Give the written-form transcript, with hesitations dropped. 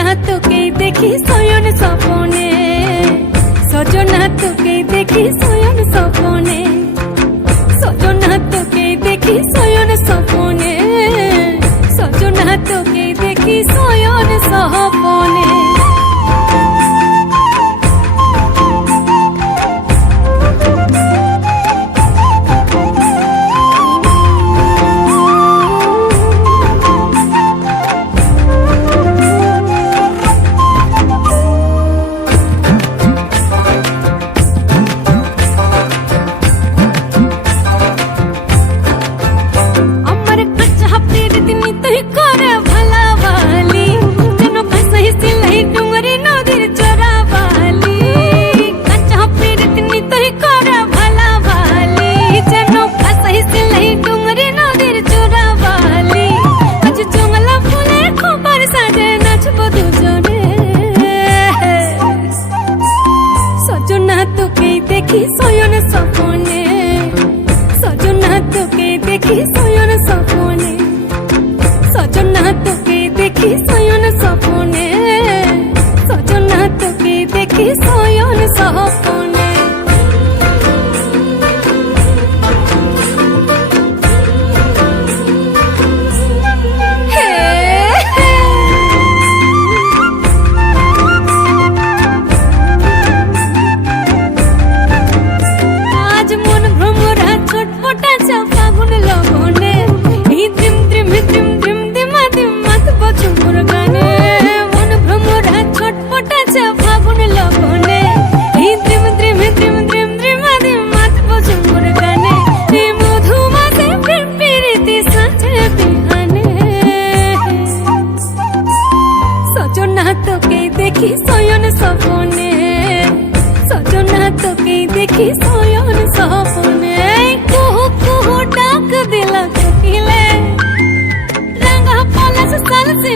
সজনা তোকে দেখি শয়ন স্বপনে, সজনা তোকে দেখি শয়ন স্বপনে, সজনা তোকে দেখি শয়ন স্বপনে, সজনা তোকে দেখি শয়ন স্বপনে। দেখি শয়ন স্বপনে, সজনা তোকে দেখি শয়ন স্বপনে, সজনা তোকে দেখি শয়ন স্বপনে, সজনা তোকে দেখি শয়ন স্বপনে। দেখি শয়ন স্বপনে, সজনা তোকে দেখি শয়ন স্বপনে, কুহু কুহু ডাক দিলা কোকিলে, রাঙা পলাশ সালসি